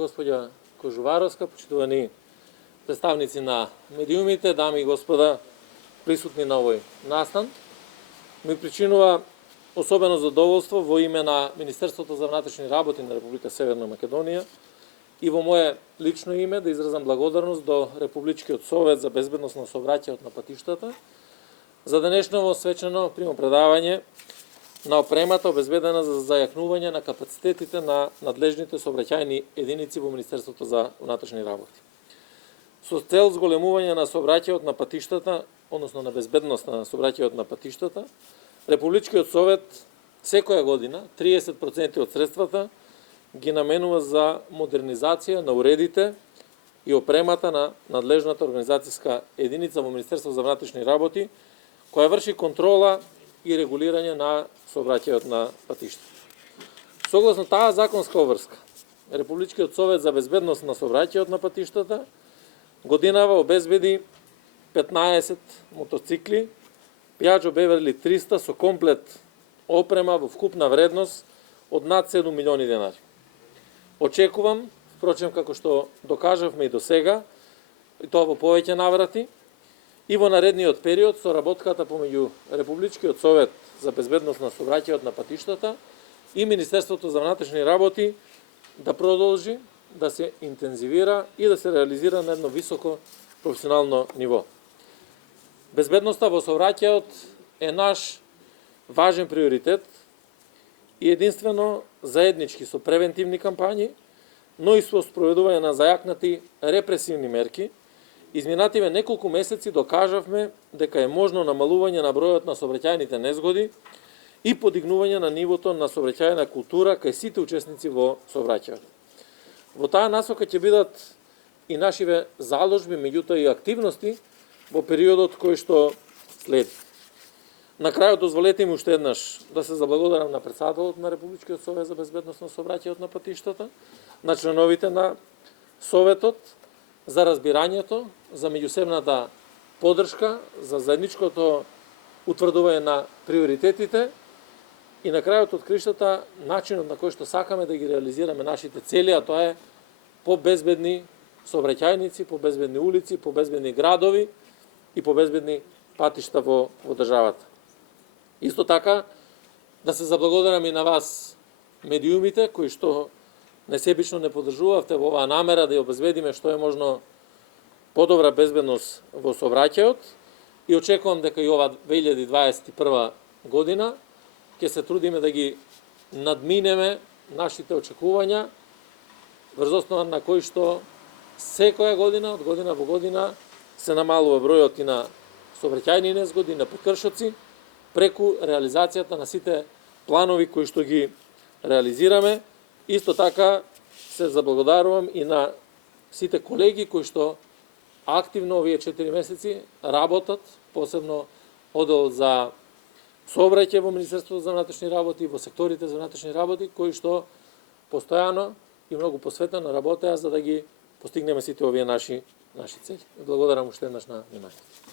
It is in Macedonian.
Госпоѓа Кожуваровска, почитувани представници на медиумите, дами и господа присутни на овој настан, ми причинува особено задоволство во име на Министерството за внатрешни работи на Република Северна Македонија и во мое лично име да изразам благодарност до Републичкиот совет за безбедност на сообраќајот на патиштата за денешново свечено примопредавање на опремата обезбедена за зајакнување на капацитетите на надлежните сообраќајни единици во Министерството за внатрешни работи. Со цел зголемување на сообраќајот на патиштата, односно на безбедност на сообраќајот на патиштата, Републичкиот совет секоја година 30% од средствата ги наменува за модернизација на уредите и опремата на надлежната организацијска единица во Министерството за внатрешни работи, која врши контрола и регулирање на сообраќајот на патиштата. Согласно таа законска обврска, Републичкиот совет за безбедност на сообраќајот на патиштата годинава обезбеди 15 мотоцикли, Piaggio Beverly 300 со комплет опрема во вкупна вредност од над 7 милиони денари. Очекувам, впрочем како што докажавме и до сега, и тоа во повеќе наврати, и во наредниот период со работката помеѓу Републичкиот совет за безбедност на сообраќајот на патиштата и Министерството за внатрешни работи да продолжи да се интензивира и да се реализира на едно високо професионално ниво. Безбедноста во сообраќајот е наш важен приоритет и единствено заеднички со превентивни кампањи, но и со спроведување на зајакнати репресивни мерки. Изминативе неколку месеци докажавме дека е можно намалување на бројот на сообраќајните незгоди и подигнување на нивото на сообраќајна култура кај сите учесници во сообраќајот. Во таа насока ќе бидат и нашиве заложби, меѓутоа и активности во периодот кој што следи. На крајот дозволете ми уште еднаш да се заблагодарам на председателот на Републичкиот совет за безбедност на сообраќајот на патиштата, на членовите на советот за разбирањето, за меѓусебната поддршка, за заедничкото утврдување на приоритетите и на крајот од криштата начинот на кој што сакаме да ги реализираме нашите цели, а тоа е побезбедни сообраќајници, побезбедни улици, побезбедни градови и побезбедни патишта во државата. Исто така да се заблагодарам и на вас медиумите кои што несебично не поддржувавте во оваа намера да ја обезбедиме што е можно подобра безбедност во сообраќајот и очекувам дека и ова 2021 година ќе се трудиме да ги надминеме нашите очекувања врз основа на кои што секоја година, од година во година, се намалува бројот и на сообраќајни незгоди, на прекршоци, преку реализацијата на сите планови кои што ги реализираме. Исто така се заблагодарувам и на сите колеги кои што активно овие 4 месеци работат, посебно одел за сообраќај во Министерството за внатрешни работи, во секторите за внатрешни работи, кои што постојано и многу посветено работеа за да ги постигнеме сите овие наши цели. Благодарам уште еднаш на вниманието.